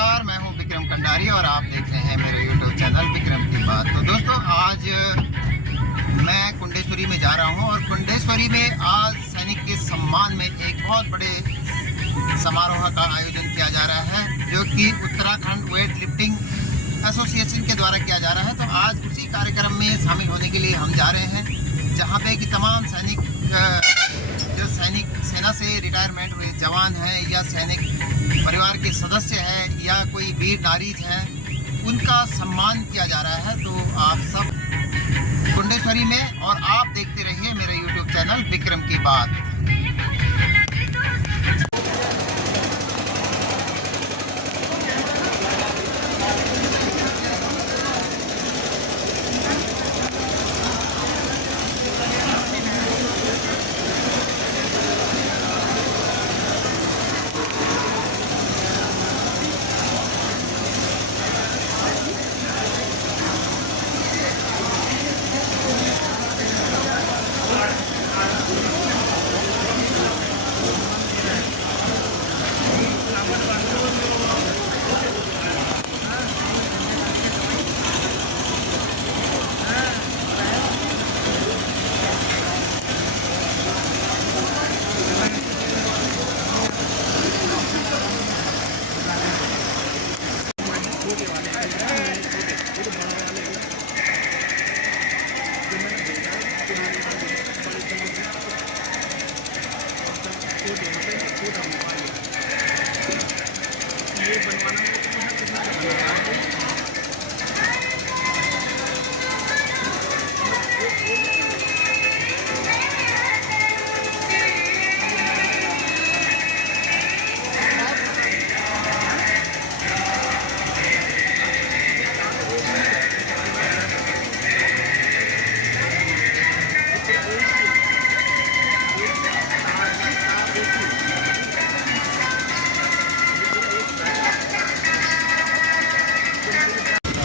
नमस्कार, मैं हूं विक्रम कंडारी और आप देख रहे हैं मेरे YouTube चैनल विक्रम की बात। तो दोस्तों, आज मैं कुंडेश्वरी में जा रहा हूं और कुंडेश्वरी में आज सैनिक के सम्मान में एक बहुत बड़े समारोह का आयोजन किया जा रहा है, जो कि उत्तराखंड वेट लिफ्टिंग एसोसिएशन के द्वारा किया जा रहा है। तो आज उसी कार्यक्रम में शामिल होने के लिए हम जा रहे हैं, जहाँ पे कि तमाम जो सैनिक सेना से रिटायरमेंट हुए जवान हैं या सैनिक परिवार के सदस्य हैं या कोई वीर नारी हैं, उनका सम्मान किया जा रहा है। तो आप सब कुंडेश्वरी में और आप देखते रहिए मेरा YouTube चैनल विक्रम की बात।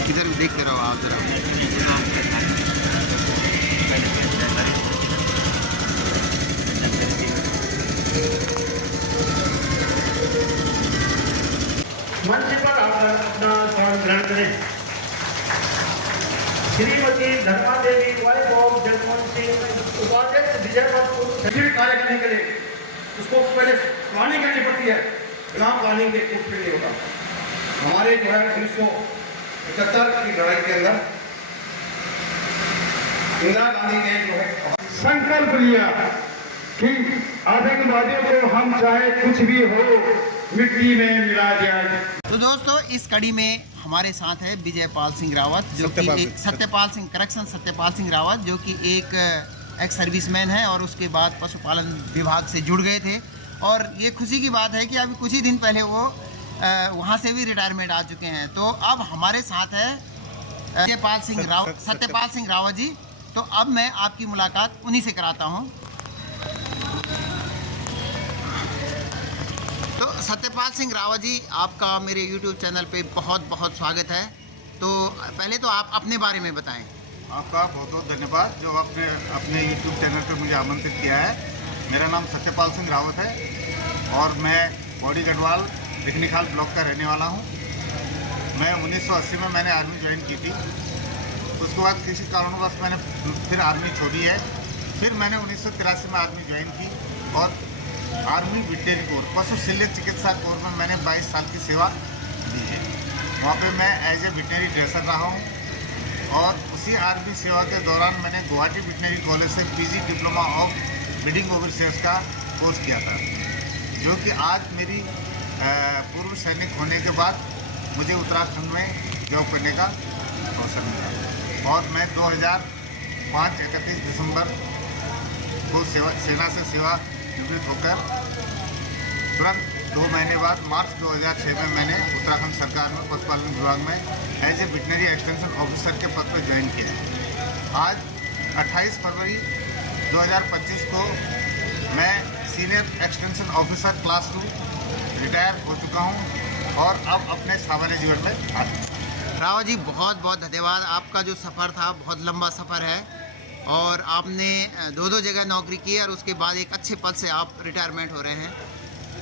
इधर देखते रहो आप जरा। मंच पर अपना स्थान ग्रहण करें। श्रीमती धर्मा देवी वाइफ ऑफ जगमोहन सिंह, उपाध्यक्ष विजय सभी कार्य करने के लिए उसको पहले प्लानिंग करनी पड़ती है। बिना प्लानिंग के कुछ भी नहीं होगा। हमारे जो है 1971 की लड़ाई के अंदर इंदिरा गांधी ने जो है संकल्प लिया कि आतंकवादियों को हम चाहे कुछ भी हो मिट्टी में मिला जाए। तो दोस्तों, इस कड़ी में हमारे साथ है विजयपाल सिंह रावत, जो कि सत्यपाल सिंह रावत, जो कि एक एक्स सर्विसमैन है और उसके बाद पशुपालन विभाग से जुड़ गए थे। और ये खुशी की बात है कि अभी कुछ ही दिन पहले वो वहाँ से भी रिटायरमेंट आ चुके हैं। तो अब हमारे साथ है सत्यपाल सिंह रावत जी। तो अब मैं आपकी मुलाकात उन्हीं से कराता हूँ। तो सत्यपाल सिंह रावत जी, आपका मेरे YouTube चैनल पे बहुत बहुत स्वागत है। तो पहले तो आप अपने बारे में बताएं। आपका बहुत बहुत धन्यवाद जो आपने अपने YouTube चैनल पर मुझे आमंत्रित किया है। मेरा नाम सत्यपाल सिंह रावत है और मैं बॉडी गढ़वाल दिखनीखाल ब्लॉक का रहने वाला हूँ। मैं 1980 में मैंने आर्मी ज्वाइन की थी। उसके बाद किसी कारणवश मैंने फिर आर्मी छोड़ी है। फिर मैंने 1983 में आर्मी ज्वाइन की और आर्मी वेटरनरी कोर पशु शल्य चिकित्सा कोर में मैंने 22 साल की सेवा दी है। वहाँ पे मैं एज ए वेटनरी ड्रेसर रहा हूँ और उसी आर्मी सेवा के दौरान मैंने गुवाहाटी वेटनरी कॉलेज से PG डिप्लोमा ऑफ ब्रीडिंग ओवरसीयर्स का कोर्स किया था, जो कि आज मेरी पूर्व सैनिक होने के बाद मुझे उत्तराखंड में जॉब करने का अवसर मिला। और मैं 2005 31 दिसंबर को सेना से सेवा निवृत्त होकर तुरंत 2 महीने बाद मार्च 2006 में मैंने उत्तराखंड सरकार में पशुपालन विभाग में as a veterinary extension officer के पद पर ज्वाइन किया। आज 28 फरवरी 2025 को मैं senior extension officer class 2 retire हो चुका हूं और अब अपने सामान्य जीवन में आ चुका हूं। रावत जी, बहुत बहुत धन्यवाद। आपका जो सफ़र था बहुत लंबा सफ़र है और आपने 2 जगह नौकरी की और उसके बाद एक अच्छे पद से आप रिटायरमेंट हो रहे हैं।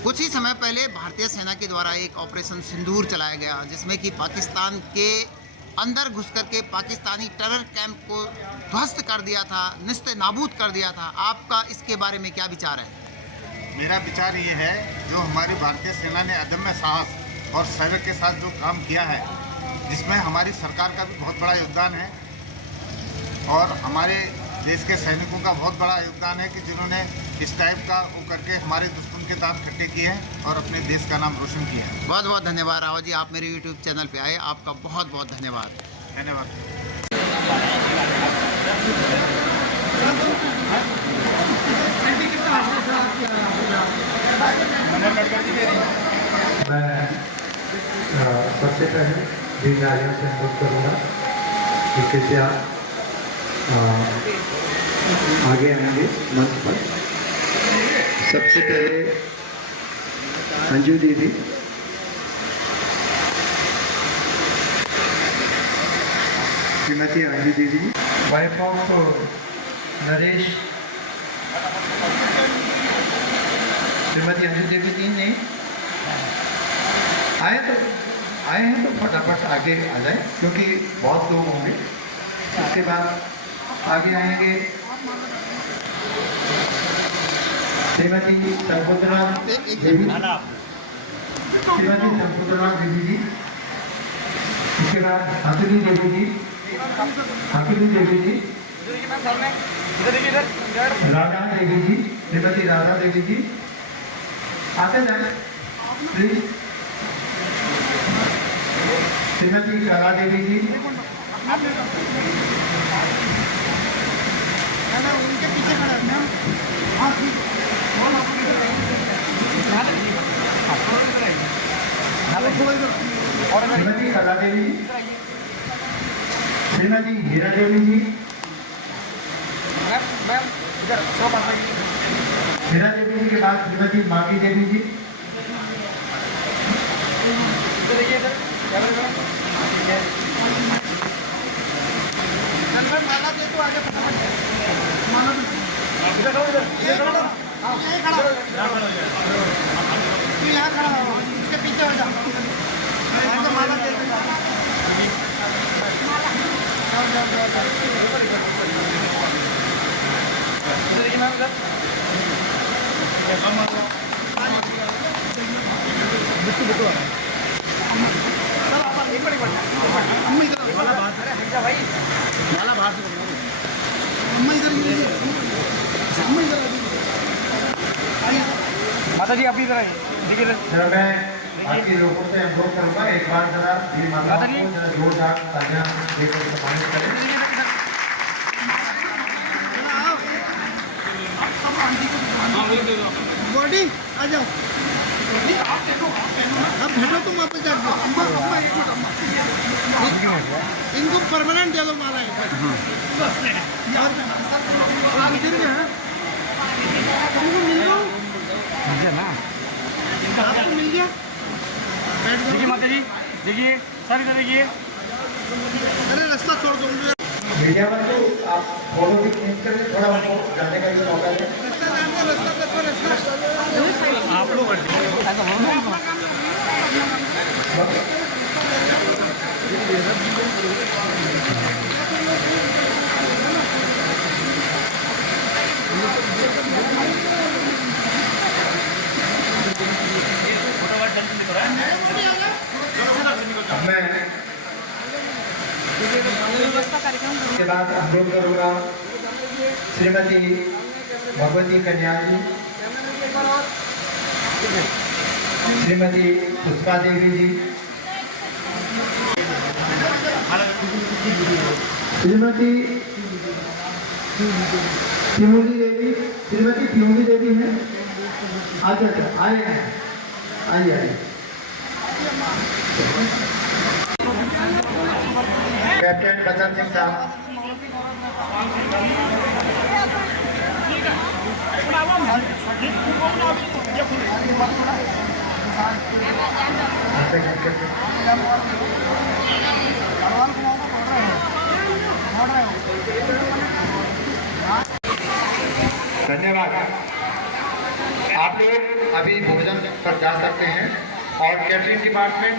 कुछ ही समय पहले भारतीय सेना के द्वारा एक ऑपरेशन सिंदूर चलाया गया, जिसमें कि पाकिस्तान के अंदर घुस करके पाकिस्तानी टेरर कैंप को ध्वस्त कर दिया था, निस्ते नाबूद कर दिया था। आपका इसके बारे में क्या विचार है? मेरा विचार ये है, जो हमारी भारतीय सेना ने अदम्य साहस और शौर्य के साथ जो काम किया है, जिसमें हमारी सरकार का भी बहुत बड़ा योगदान है और हमारे देश के सैनिकों का बहुत बड़ा योगदान है कि जिन्होंने इस टाइप का वो करके हमारे दुश्मन के दांत खट्टे किए हैं और अपने देश का नाम रोशन किया है। बहुत बहुत धन्यवाद रावत जी, आप मेरे YouTube चैनल पे आए, आपका बहुत बहुत धन्यवाद। धन्यवाद। मैं सबसे पहले दीन नारियों से अनुरोध करूँगा कि कृपया आगे आएंगे मंच पर। सबसे पहले अंजू दीदी, श्रीमती अंजू दीदी, वाइफ ऑफ नरेश, श्रीमती अंजू देवी जी ने आए हैं तो फटाफट आगे आ जाए, क्योंकि बहुत लोग होंगे। उसके बाद आगे आएंगे श्रीमती संपुतराज देवी, श्रीमती संपुतराज देवी जी। उसके बाद हकीली देवी जी, राधा देवी जी, श्रीमती राधा देवी जी आते जाए प्लीज। श्रीमती कला देवी जी, उनके पीछे खड़ा है। श्रीमती कला देवी, श्रीमती हीरा देवी जी, हीरा देवी जी के बाद श्रीमती माकी देवी जी, माला दे तो आगे तू यहाँ खड़ा हो, उसके पीछे हो जा। माला दे माता जी, आप इधर आइए। जरा मैं बाकी लोगों से अनुरोध करूंगा, एक बार जरा भी माता को जरा जोरदार तालियां देकर सम्मानित करें। बॉडी आ जाओ, अब भेटो तुम वापस जाओ। इनको परमानेंट दे दो माला। तुमको मिल गया ना, आपको मिल गया। देखिए माता जी, देखिए सर, इधर देखिए। अरे रास्ता छोड़ दो। मीडिया पर तो आप फोटो भी खींच करके थोड़ा उनको जाने का भी मौका दें। आप लोग मैं के बाद अनुरोध करूँगा श्रीमती भगवती कन्या जी, श्रीमती पुष्पा देवी जी, श्रीमती तिमोली देवी, श्रीमती तिमोली देवी है। अच्छा अच्छा, आए हैं, आइए आइए। कैप्टन बचन सिंह साहब, धन्यवाद। आप लोग अभी भोजन पर जा सकते हैं और कैटरिंग डिपार्टमेंट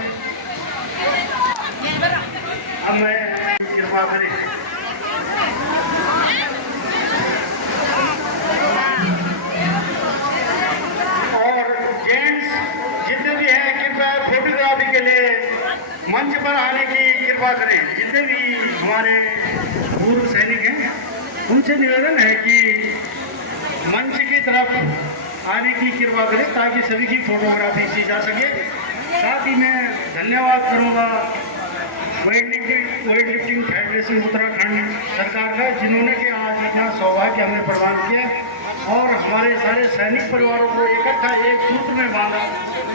अब मैं कृपा करें और जेंट्स जितने भी हैं कृपया फोटोग्राफी के लिए मंच पर आने की कृपा करें। जितने भी हमारे पूर्व सैनिक हैं उनसे निवेदन है कि मंच की तरफ आने की कृपा करें ताकि सभी की फोटोग्राफी की जा सके। साथ ही मैं धन्यवाद करूंगा वेट लिफ्टिंग फेडरेशन उत्तराखंड सरकार का, जिन्होंने कि आज इतना सौभाग्य हमें प्रदान किया और हमारे सारे सैनिक परिवारों को इकट्ठा एक सूत्र में बांधा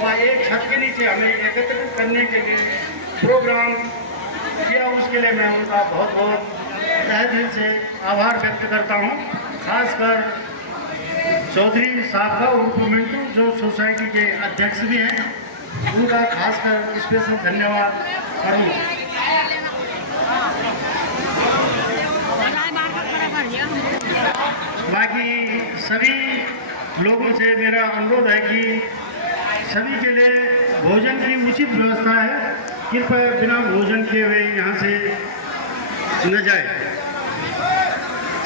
व एक छत के नीचे हमें एकत्रित करने के लिए प्रोग्राम किया। उसके लिए मैं उनका बहुत बहुत तहे दिल से आभार व्यक्त करता हूँ। खासकर चौधरी साहब का उर्फ मिंटू जो सोसाइटी के अध्यक्ष भी हैं, उनका खासकर स्पेशल धन्यवाद करूँगा। बाकी सभी लोगों से मेरा अनुरोध है कि सभी के लिए भोजन की उचित व्यवस्था है, कृपया बिना भोजन किए हुए यहाँ से न जाए।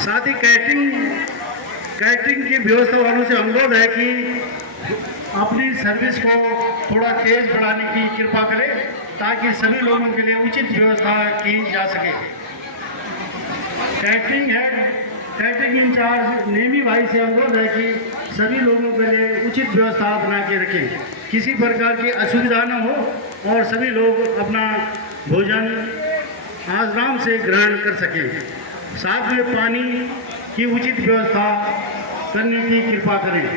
साथ ही कैटरिंग की व्यवस्था वालों से अनुरोध है कि अपनी सर्विस को थोड़ा तेज बढ़ाने की कृपा करें ताकि सभी लोगों के लिए उचित व्यवस्था की जा सके। कैटरिंग इंचार्ज नेमी भाई से अनुरोध है कि सभी लोगों के लिए उचित व्यवस्था बना के रखें, किसी प्रकार की असुविधा न हो और सभी लोग अपना भोजन आराम से ग्रहण कर सकें। साथ में पानी की उचित व्यवस्था करने की कृपा करें।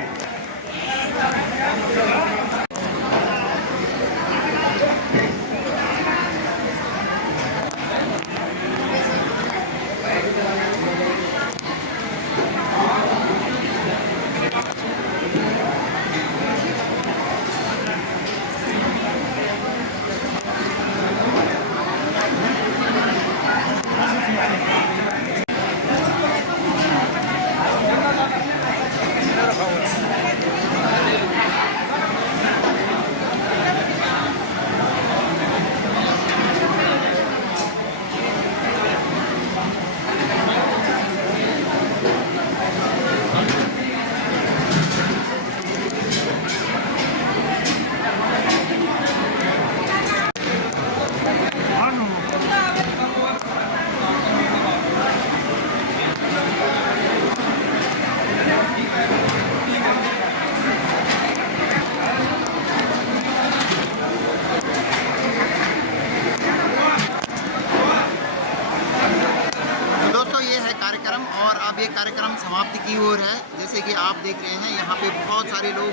और अब ये कार्यक्रम समाप्ति की ओर है। जैसे कि आप देख रहे हैं यहाँ पे बहुत सारे लोग,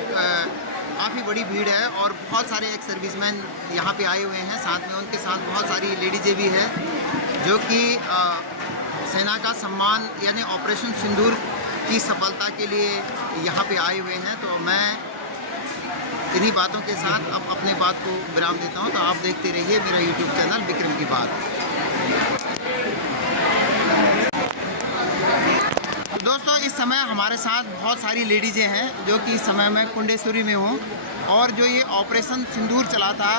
काफ़ी बड़ी भीड़ है और बहुत सारे एक्स सर्विसमैन यहाँ पे आए हुए हैं। साथ में उनके साथ बहुत सारी लेडीज़ें भी हैं जो कि सेना का सम्मान यानी ऑपरेशन सिंदूर की सफलता के लिए यहाँ पे आए हुए हैं। तो मैं इन्हीं बातों के साथ अब अपने बात को विराम देता हूँ। तो आप देखते रहिए मेरा यूट्यूब चैनल विक्रम की बात। तो दोस्तों इस समय हमारे साथ बहुत सारी लेडीज़ें हैं जो कि इस समय मैं कुंडेश्वरी में हूँ और जो ये ऑपरेशन सिंदूर चला था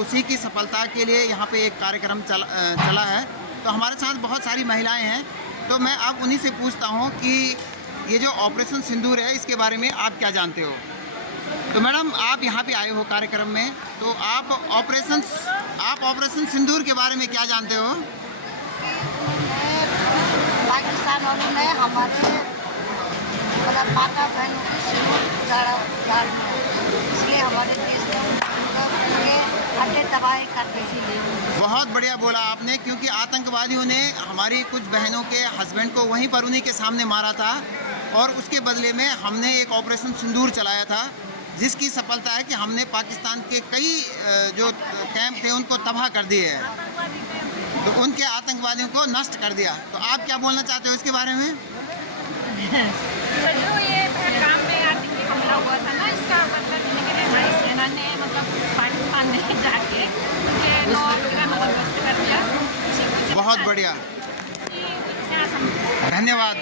उसी की सफलता के लिए यहाँ पे एक कार्यक्रम चला है। तो हमारे साथ बहुत सारी महिलाएं हैं। तो मैं अब उन्हीं से पूछता हूँ कि ये जो ऑपरेशन सिंदूर है इसके बारे में आप क्या जानते हो। तो मैडम आप यहाँ पे आए हो कार्यक्रम में, तो आप ऑपरेशन सिंदूर के बारे में क्या जानते हो। पाकिस्तान वालों ने हमारे मतलब माता बहनों की सिंदूर डाल दिया, इसलिए हमारे देश में अड्डे तबाही करते थे। बहुत बढ़िया बोला आपने, क्योंकि आतंकवादियों ने हमारी कुछ बहनों के हस्बैंड को वहीं पर उन्हीं के सामने मारा था और उसके बदले में हमने एक ऑपरेशन सिंदूर चलाया था जिसकी सफलता है कि हमने पाकिस्तान के कई जो कैंप थे उनको तबाह कर दिए हैं, तो उनके आतंकवादियों को नष्ट कर दिया। तो आप क्या बोलना चाहते हो इसके बारे में। जो ये काम में आतंकी हमला हुआ था ना, इसका बदला लेने के लिए हमारी सेना ने मतलब पाकिस्तान में जाके उनके 9 मतलब नष्ट कर दिया। बहुत बढ़िया, धन्यवाद।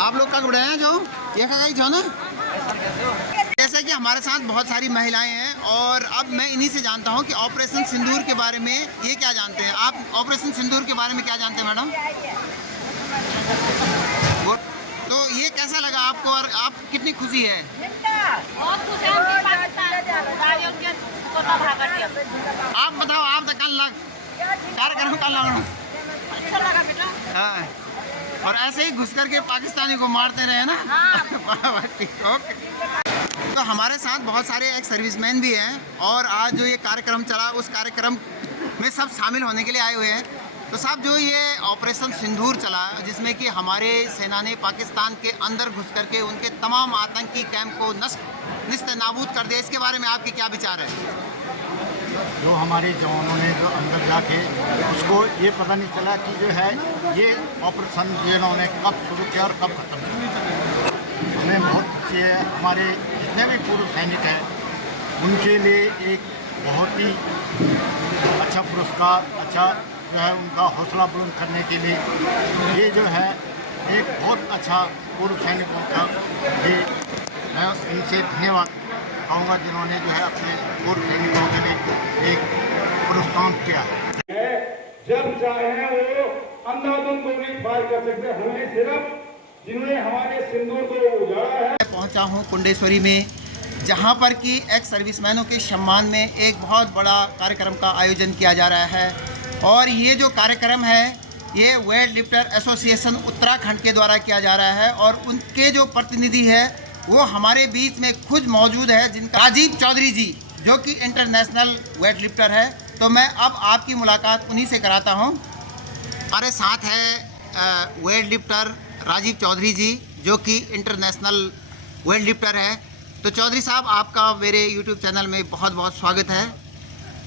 आप लोग का बुढ़े हैं जो ये का जो ना, जैसे कि हमारे साथ बहुत सारी महिलाएं हैं और अब मैं इन्हीं से जानता हूं कि ऑपरेशन सिंदूर के बारे में ये क्या जानते हैं। आप ऑपरेशन सिंदूर के बारे में क्या जानते हैं मैडम? तो ये कैसा लगा आपको और आप कितनी खुशी है? बहुत खुश है हम पाकिस्तान आप बताओ, आप तो कल लग कार्यक्रम कल लगना अच्छा लगा बेटा। हाँ, और ऐसे ही घुस करके पाकिस्तानी को मारते रहे ना। हाँ। ठीक, ओके। तो हमारे साथ बहुत सारे एक्स सर्विसमैन भी हैं और आज जो ये कार्यक्रम चला उस कार्यक्रम में सब शामिल होने के लिए आए हुए हैं। तो साहब, जो ये ऑपरेशन सिंदूर चला जिसमें कि हमारे सेना ने पाकिस्तान के अंदर घुस करके उनके तमाम आतंकी कैंप को निस्त नाबूद कर दिया, इसके बारे में आपके क्या विचार है? जो हमारे जवानों ने जो अंदर जाके उसको ये पता नहीं चला कि जो है ये ऑपरेशन इन्होंने कब शुरू किया और कब खत्म किया। हमें बहुत खुशी है। हमारे जितने भी पूर्व सैनिक हैं उनके लिए एक बहुत ही अच्छा पुरस्कार, अच्छा जो है उनका हौसला बुलंद करने के लिए ये जो है एक बहुत अच्छा पूर्व सैनिकों का ये मैं इनसे धन्यवाद कहूँगा जिन्होंने जो है अपने पूर्व सैनिकों के लिए एक पुरस्कार किया है। जब चाहे वो अंधाधुंध गोली फायर कर सकते, हमें सिर्फ जिन्होंने हमारे सिंदूर को उजाड़ा है। मैं पहुंचा हूं कुंडेश्वरी में, जहां पर कि एक्स सर्विसमैनों के सम्मान में एक बहुत बड़ा कार्यक्रम का आयोजन किया जा रहा है। और ये जो कार्यक्रम है ये वेट लिफ्टर एसोसिएशन उत्तराखंड के द्वारा किया जा रहा है और उनके जो प्रतिनिधि है वो हमारे बीच में खुद मौजूद है, जिनका राजीव चौधरी जी, जो कि इंटरनेशनल वेट लिफ्टर है। तो मैं अब आपकी मुलाकात उन्हीं से कराता हूं। हमारे साथ है वेट लिफ्टर राजीव चौधरी जी, जो कि इंटरनेशनल वेट लिफ्टर है। तो चौधरी साहब, आपका मेरे यूट्यूब चैनल में बहुत बहुत स्वागत है।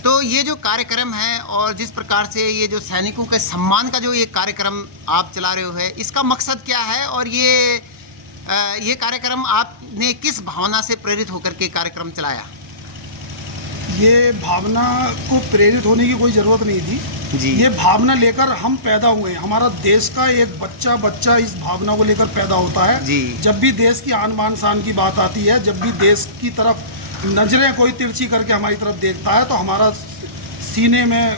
तो ये जो कार्यक्रम है और जिस प्रकार से ये जो सैनिकों के सम्मान का जो ये कार्यक्रम आप चला रहे हो है, इसका मकसद क्या है और ये कार्यक्रम आपने किस भावना से प्रेरित होकर के कार्यक्रम चलाया? ये भावना को प्रेरित होने की कोई ज़रूरत नहीं थी जी। ये भावना लेकर हम पैदा हुए। हमारा देश का एक बच्चा इस भावना को लेकर पैदा होता है जी। जब भी देश की आन बान शान की बात आती है, जब भी देश की तरफ नजरें कोई तिरछी करके हमारी तरफ देखता है, तो हमारा सीने में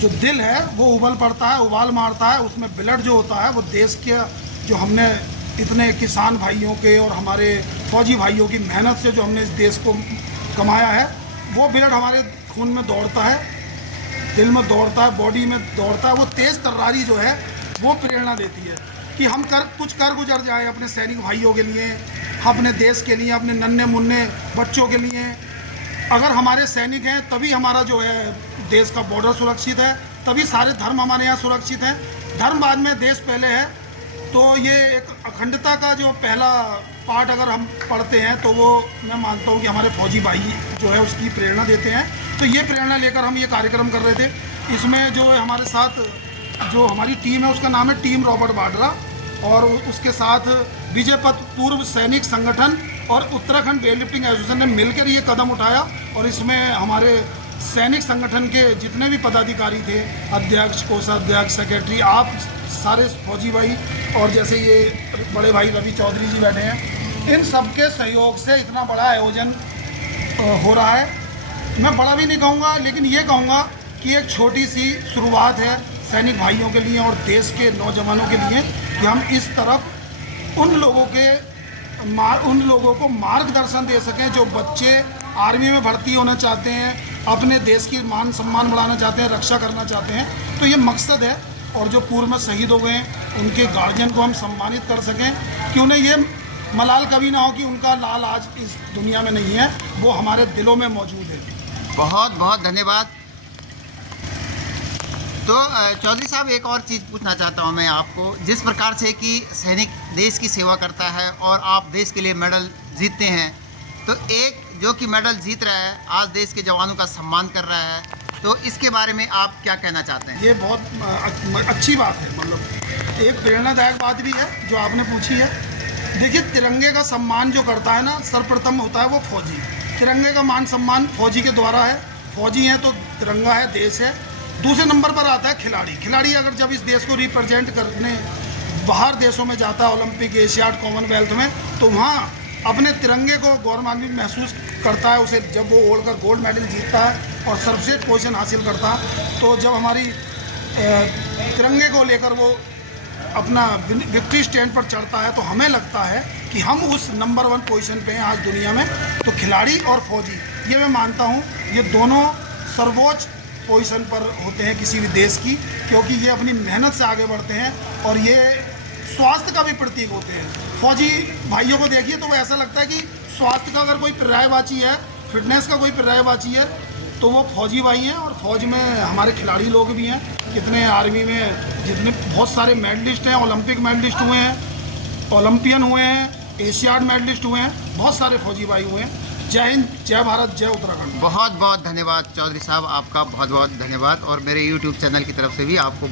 जो दिल है वो उबल पड़ता है, उबाल मारता है। उसमें ब्लड जो होता है वो देश के, जो हमने इतने किसान भाइयों के और हमारे फौजी भाइयों की मेहनत से जो हमने इस देश को कमाया है, वो ब्लड हमारे खून में दौड़ता है, दिल में दौड़ता है, बॉडी में दौड़ता है। वो तेज़ तर्रारी जो है वो प्रेरणा देती है कि हम कुछ कर गुजर जाएं अपने सैनिक भाइयों के लिए, अपने देश के लिए, अपने नन्हे मुन्ने बच्चों के लिए। अगर हमारे सैनिक हैं तभी हमारा जो है देश का बॉर्डर सुरक्षित है, तभी सारे धर्म हमारे यहाँ सुरक्षित हैं। धर्म बाद में, देश पहले है। तो ये एक अखंडता का जो पहला पार्ट अगर हम पढ़ते हैं तो वो मैं मानता हूँ कि हमारे फौजी भाई जो है उसकी प्रेरणा देते हैं। तो ये प्रेरणा लेकर हम ये कार्यक्रम कर रहे थे। इसमें जो है हमारे साथ जो हमारी टीम है उसका नाम है टीम रॉबर्ट बाड्रा, और उसके साथ विजय पथ पूर्व सैनिक संगठन और उत्तराखंड वेट लिफ्टिंग एसोसिएशन ने मिलकर ये कदम उठाया। और इसमें हमारे सैनिक संगठन के जितने भी पदाधिकारी थे, अध्यक्ष, कोषाध्यक्ष, सेक्रेटरी, आप सारे फौजी भाई और जैसे ये बड़े भाई रवि चौधरी जी बैठे हैं, इन सब के सहयोग से इतना बड़ा आयोजन हो रहा है। मैं बड़ा भी नहीं कहूँगा, लेकिन ये कहूँगा कि एक छोटी सी शुरुआत है सैनिक भाइयों के लिए और देश के नौजवानों के लिए कि हम इस तरफ उन लोगों को मार्गदर्शन दे सकें जो बच्चे आर्मी में भर्ती होना चाहते हैं, अपने देश की मान सम्मान बढ़ाना चाहते हैं, रक्षा करना चाहते हैं। तो ये मकसद है। और जो पूर्व में शहीद हो गए हैं उनके गार्जियन को हम सम्मानित कर सकें कि उन्हें ये मलाल कभी ना हो कि उनका लाल आज इस दुनिया में नहीं है, वो हमारे दिलों में मौजूद है। बहुत बहुत धन्यवाद। तो चौधरी साहब, एक और चीज़ पूछना चाहता हूं मैं आपको। जिस प्रकार से कि सैनिक देश की सेवा करता है और आप देश के लिए मेडल जीतते हैं, तो एक जो कि मेडल जीत रहा है आज देश के जवानों का सम्मान कर रहा है, तो इसके बारे में आप क्या कहना चाहते हैं? ये बहुत अच्छी बात है, मतलब एक प्रेरणादायक बात भी है जो आपने पूछी है। देखिए, तिरंगे का सम्मान जो करता है ना, सर्वप्रथम होता है वो फौजी। तिरंगे का मान सम्मान फौजी के द्वारा है। फौजी हैं तो तिरंगा है, देश है। दूसरे नंबर पर आता है खिलाड़ी। खिलाड़ी अगर जब इस देश को रिप्रेजेंट करने बाहर देशों में जाता है ओलंपिक, एशियाड, कॉमनवेल्थ में, तो वहाँ अपने तिरंगे को गौरवान्वित महसूस करता है। उसे जब वो ओढ़ कर गोल्ड मेडल जीतता है और सर्वश्रेष्ठ पोजीशन हासिल करता है, तो जब हमारी तिरंगे को लेकर वो अपना विक्ट्री स्टैंड पर चढ़ता है, तो हमें लगता है कि हम उस नंबर 1 पोजीशन पे हैं आज दुनिया में। तो खिलाड़ी और फौजी, ये मैं मानता हूँ, ये दोनों सर्वोच्च पोजीशन पर होते हैं किसी भी देश की, क्योंकि ये अपनी मेहनत से आगे बढ़ते हैं और ये स्वास्थ्य का भी प्रतीक होते हैं। फौजी भाइयों को देखिए तो वो ऐसा लगता है कि स्वास्थ्य का अगर कोई पर्यायवाची है, फिटनेस का कोई पर्यायवाची है, तो वो फौजी भाई हैं। और फौज में हमारे खिलाड़ी लोग भी हैं, कितने आर्मी में जितने बहुत सारे मेडलिस्ट हैं, ओलंपिक मेडलिस्ट हुए हैं, ओलंपियन हुए हैं, एशियाड मेडलिस्ट हुए हैं, बहुत सारे फौजी भाई हुए हैं। जय हिंद, जय भारत, जय उत्तराखंड। बहुत बहुत धन्यवाद चौधरी साहब, आपका बहुत बहुत धन्यवाद। और मेरे YouTube चैनल की तरफ से भी आपको